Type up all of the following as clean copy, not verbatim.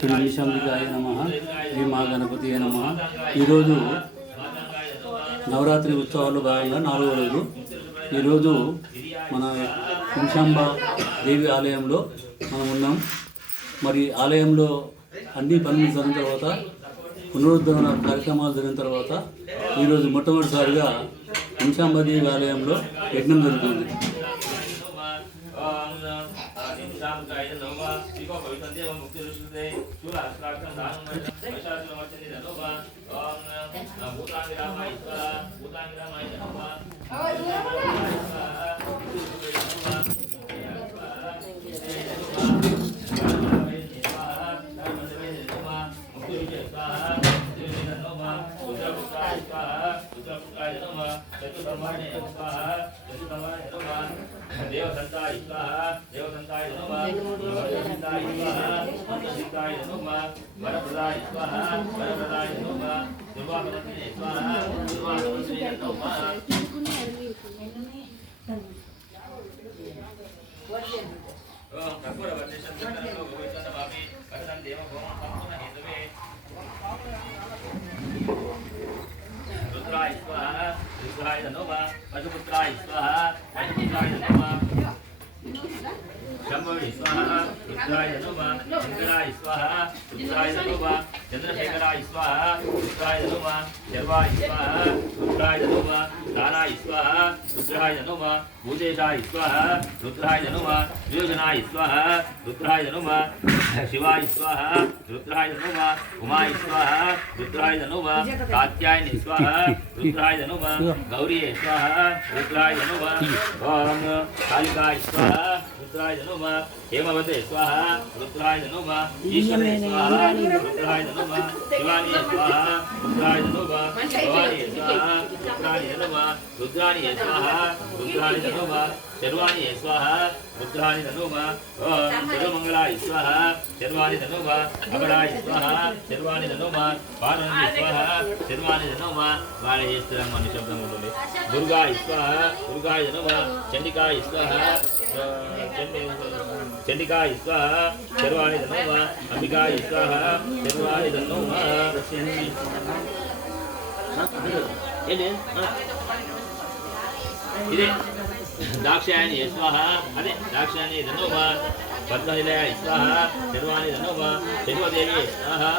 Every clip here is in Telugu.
శ్రీ నిశాంబికాయ నమః, శ్రీ మహాగణపతి నమః. ఈరోజు నవరాత్రి ఉత్సవాల్లో భాగంగా 4వ రోజు. ఈరోజు మన నిశాంబ దేవి ఆలయంలో మనం ఉన్నాం. మరి ఆలయంలో అన్ని పనులు జరిగిన తర్వాత, పునరుద్ధరణ కార్యక్రమాలు జరిగిన తర్వాత ఈరోజు మొట్టమొదటిసారిగా నిశాంబదేవి ఆలయంలో యజ్ఞం జరుగుతుంది. देवसंताय स्वाहा देवसंताय नमः देवसंताय स्वाहा मंत्रसिद्धाय नमः वरप्रदाय स्वाहा वरप्रदाय नमः दुर्वापदने स्वाहा दुर्वापदने नमः ओम कर्पूरवर्णे शंकरनो गोविंदनामामि वरदं देवभोमं संपूर्ण हेतवे रुद्राय स्वाहा रुद्राय नमः पशुपुत्राय स्वाहा पशुपुत्राय नमः शंभवे स्वाहा रुद्राय नमः शंकराय स्वाहा रुद्राय नमः चंद्रशेखराय स्वाहा रुद्राय नमः शर्वाय स्वाहा रुद्राय नमः दानाय स्वाहा रुद्राय नमः भूतेशाय स्वाहा रुद्राय नमः योजनाय स्वाहा रुद्राय नमः शिवाय स्वाहा रुद्राय नमः उमाय स्वाहा रुद्राय नमः कात्यायनी स्वाहा रुद्राय नमः गौरी स्वाहा रुद्राय नमः ओम कालिकाय स्वाहा रुद्राय नमः हेमवते स्वाहा रुद्राय नमः ईश्वरे स्वाहा रुद्राय नमः शिवानी स्वाहा रुद्राय नमः भवानी स्वाहा रुद्राय नमः रुद्राणी स्वाहा रुद्राय नमः शर्वाणी स्वाहा रुद्राय नमः ओम सर्वमंगलाय स्वाहा शर्वाणी नमः अबलाय स्वाहा शर्वाणी नमः पार्वती स्वाहा शर्वाणी नमः वाणीश्वरं मनुष्यब्दं बोले दुर्गाय स्वाहा दुर्गाय नमः चंडिकाय स्वाहा चंडिकाय स्वाहा शर्वाणी नमः अंबिकाय स्वाहा शर्वाणी नमः इदे दाक्षायणी स्वाहा अदे दाक्षायणी नमः पद्मनिलय स्वाहा शर्वाणी नमः शर्वदेवी स्वाहा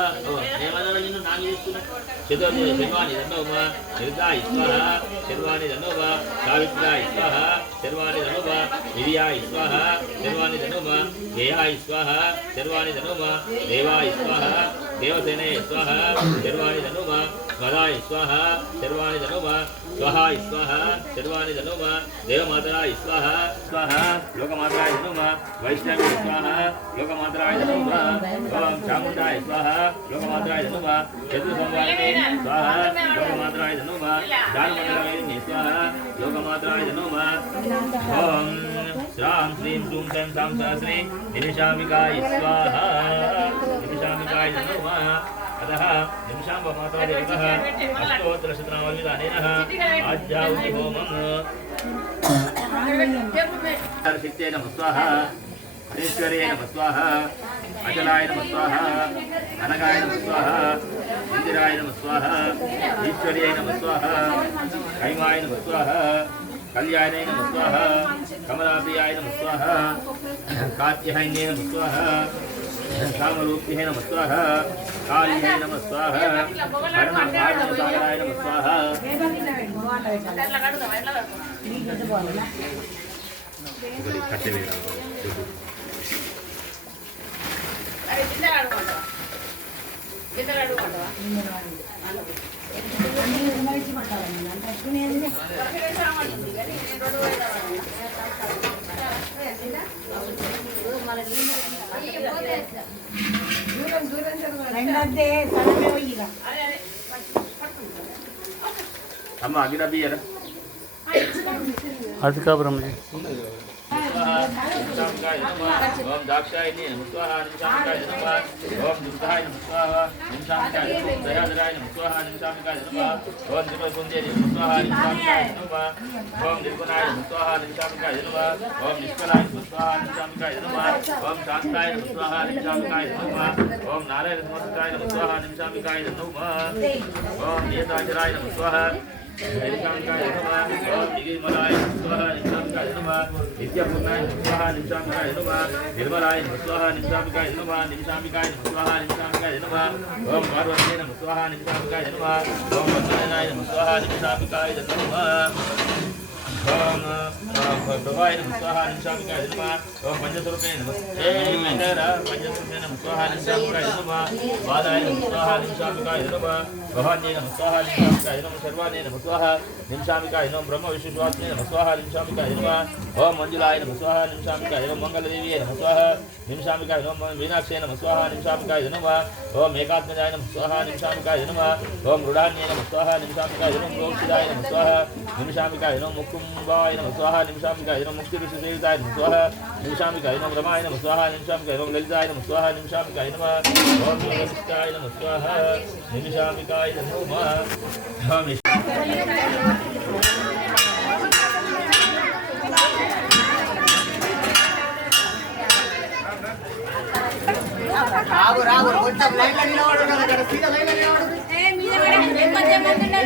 देवानां निन्नु नाम इस्तुना शर्वदेवी शर्वाणी नमः निर्दाय स्वाहा शर्वाणी नमः सावित्राय स्वाहा शर्वाणी नमः दिव्याय स्वाहा शर्वाणी नमः गेयाय स्वाहा शर्वाणी नमः देवाय स्वाहा देवसेने स्वाहा शर्वाणी नमः स्वराय स्वाहा शर्वाणी नमः स्वाहाय स्वाहा शर्वाणी नमः देवमातराय स्वाहा स्वाहा लोकमातराय नमः वैष्णवी स्वाहा लोकमातराय नमः ओम चामुंडाय स्वाहा लोकमातराय नमः चतुर्संवारिणे स्वाहा लोकमातराय नमः दानमंडलमेदिने स्वाहा लोकमातराय नमः ओम श्रां श्रीं श्रूं शं सां सहस्रे निमिषामिकाय स्वाहा निमिषामिकाय नमः अतः निमिषांब माता देवतः अष्टोत्तर शतनामविधानेन आज्ञावति होमं शक्ते नमः स्वाहा अनेश्वरे नमः स्वाहा अचलाय नमः स्वाहा अनगाय नमः स्वाहा इंदिराय नमः स्वाहा ईश्वर्ये नमः स्वाहा कैमाय नमः स्वाहा कल्याणे नमः स्वाहा कमलाप्रियाय नमः स्वाहा कात्यायने नमः स्वाहा कामरूपिणे नमः स्वाहा कालिने नमः स्वाहा कर्णसागराय नमः स्वाहा अम्मा अगिरा भी यार अर्तिका ब्रह्म जी నిమిషామికాయ నమః ఓం దాక్షాయణి నమః స్వాహా నిమిషామికాయ నమః ఓం దుర్గాయ నమః స్వాహా నిమిషామికాయ నమః దయాదరాయ నమః స్వాహా నిమిషామికాయ నమః ఓం త్రిపురసుందరి నమః స్వాహా నిమిషామికాయ నమః ఓం నిర్గుణాయ నమః స్వాహా నిమిషామికాయ నమః ఓం నిష్కలాయ నమః స్వాహా నిమిషామికాయ నమః ఓం శాంతాయ నమః స్వాహా నిమిషామికాయ నమః ఓం నారాయణ నమస్కారాయ నమః స్వాహా నిమిషామికాయ నమః ఓం నియతాచరాయ నమః స్వాహా నిమిషామికాయ నమః ఓం దిగిమలాయ నమః స్వాహా నిమిషామికాయ నమః నిత్యపూర్ణాయ నమః స్వాహా నిమిషామికాయ నమః నిర్మలాయ నమః స్వాహా నిమిషామికాయ నమః నిమిషామికాయ నమః స్వాహా నిమిషామికాయ నమః ఓం పార్వతీ నమః స్వాహా నిమిషామికాయ నమః ఓం వజ్రనాయ నమః స్వాహా నిమిషామికాయ నమః ఓం ప్రభాయ నమః స్వాహా నిమిషామికాయ నమః ఓం పంచస్వరూపే నమః పంచస్వరూపే నమః స్వాహా నిమిషామికాయ నమః వాదాయ నమః స్వాహా నిమిషామికాయ నమః భవాన్యే నమః స్వాహా నిమిషామికాయ నమః సర్వాణే నమః స్వాహా నిమిషామికాయ నమః బ్రహ్మ విష్ణువాస్మే నమః స్వాహా నిమిషామికాయ నమః ఓం మంజులాయ నమః స్వాహా నిమిషామికాయ నమః మంగళదేవియే నమః స్వాహా నిమిషామికాయ నమః మీనాక్షే నమః స్వాహా నిమిషామికాయ నమః ఓం ఏకాత్మజాయ నమః స్వాహా నిమిషామికాయ నమః ఓం మృడాన్యే నమః స్వాహా నిమిషామికాయ నమః మోక్షిదాయ నమః స్వాహా నిమిషామికాయ నమః ముకుంబాయ నమః స్వాహా నిమిషామికాయ నమః ముక్తి ఋషి సేవితాయ నమః స్వాహా నిమిషామికాయ నమః రమాయ నమః స్వాహా నిమిషామికాయ నమః లలితాయ నమః స్వాహా నిమిషామికాయ నమః ఓం యోగస్థాయ నమః స్వాహా నిమిషామికాయ నమః ఓం రాగు రాగు కొంచెం లైన్ లో నిలబడు కదా సీదా లైన్ లో నిలబడు ఏ మీద మేడం మధ్య మధ్యలో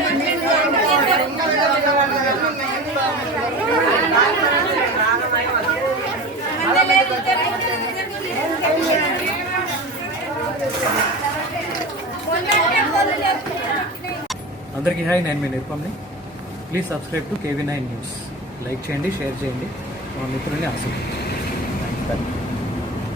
అందరికీ హాయ్, నేను మీ నిర్పమ్ని. Please subscribe to KV9 news. Like చేయండి, షేర్ చేయండి, మా మిత్రుల్ని ఆశీర్వదించండి.